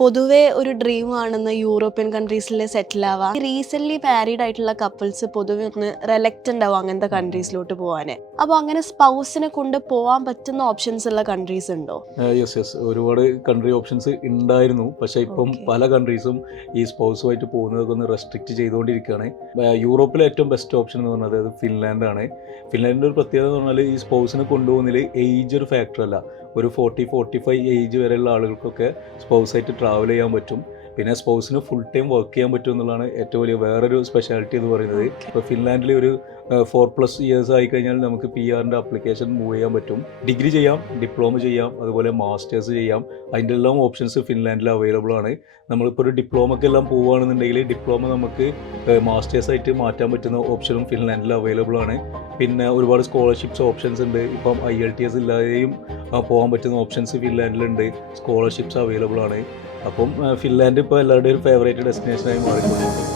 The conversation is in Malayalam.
പൊതുവേ ഒരു ഡ്രീം ആണെന്ന് യൂറോപ്യൻ കൺട്രീസിൽ സെറ്റിൽ ആവാം. റീസെന്റ് മാരീഡ് ആയിട്ടുള്ള കപ്പിൾസ് പൊതുവെ ഒന്ന് റെലക്റ്റന്റ് ആവും അങ്ങനത്തെ കൺട്രീസിലോട്ട് പോകാൻ. അപ്പോൾ അങ്ങനെ സ്പൗസിനെ കൊണ്ട് പോകാൻ പറ്റുന്ന ഓപ്ഷൻസ് ഉള്ള കൺട്രീസ് ഉണ്ടോ? യെസ് ഒരുപാട് കൺട്രി ഓപ്ഷൻസ് ഉണ്ടായിരുന്നു. പക്ഷേ ഇപ്പം പല കൺട്രീസും ഈ സ്പൗസുമായിട്ട് പോകുന്നതൊക്കെ ഒന്ന് റെസ്ട്രിക്റ്റ് ചെയ്തുകൊണ്ടിരിക്കുകയാണ്. യൂറോപ്പിലെ ഏറ്റവും ബെസ്റ്റ് ഓപ്ഷൻ എന്ന് പറഞ്ഞാൽ അത് ഫിൻലാൻഡാണ്. ഫിൻലാൻഡിൻ്റെ ഒരു പ്രത്യേകത എന്ന് പറഞ്ഞാൽ ഈ സ്പൗസിനെ കൊണ്ടുപോകുന്നതിൽ ഏജ് ഒരു ഫാക്ടർ അല്ല. ഒരു 40-45 ഏജ് വരെയുള്ള ആളുകൾക്കൊക്കെ സ്പൗസായിട്ട് ട്രാവൽ ചെയ്യാൻ പറ്റും. പിന്നെ സ്പൗസിന് ഫുൾ ടൈം വർക്ക് ചെയ്യാൻ പറ്റും എന്നുള്ളതാണ് ഏറ്റവും വലിയ വേറൊരു സ്പെഷ്യാലിറ്റി എന്ന് പറയുന്നത്. ഇപ്പോൾ ഫിൻലാൻഡിൽ ഒരു 4+ ഇയേഴ്സ് ആയി കഴിഞ്ഞാൽ നമുക്ക് PR-ൻ്റെ ആപ്ലിക്കേഷൻ മൂവ് ചെയ്യാൻ പറ്റും. ഡിഗ്രി ചെയ്യാം, ഡിപ്ലോമ ചെയ്യാം, അതുപോലെ മാസ്റ്റേഴ്സ് ചെയ്യാം. അതിൻ്റെ എല്ലാം ഓപ്ഷൻസ് ഫിൻലാൻഡിൽ അവൈലബിൾ ആണ്. നമ്മളിപ്പോൾ ഒരു ഡിപ്ലോമക്കെല്ലാം പോവുകയാണെന്നുണ്ടെങ്കിൽ ഡിപ്ലോമ നമുക്ക് മാസ്റ്റേഴ്സായിട്ട് മാറ്റാൻ പറ്റുന്ന ഓപ്ഷനും ഫിൻലാൻഡിൽ അവൈലബിൾ ആണ്. പിന്നെ ഒരുപാട് സ്കോളർഷിപ്സ് ഓപ്ഷൻസ് ഉണ്ട്. ഇപ്പം IELTS ഇല്ലാതെയും പോകാൻ പറ്റുന്ന ഓപ്ഷൻസ് ഫിൻലാൻഡിലുണ്ട്. സ്കോളർഷിപ്സ് അവൈലബിൾ ആണ്. അപ്പം ഫിൻലാൻഡ് ഇപ്പോൾ എല്ലാവരുടെയും ഒരു ഫേവറേറ്റ് ഡെസ്റ്റിനേഷനായി മാറിക്കൊണ്ടിരിക്കും.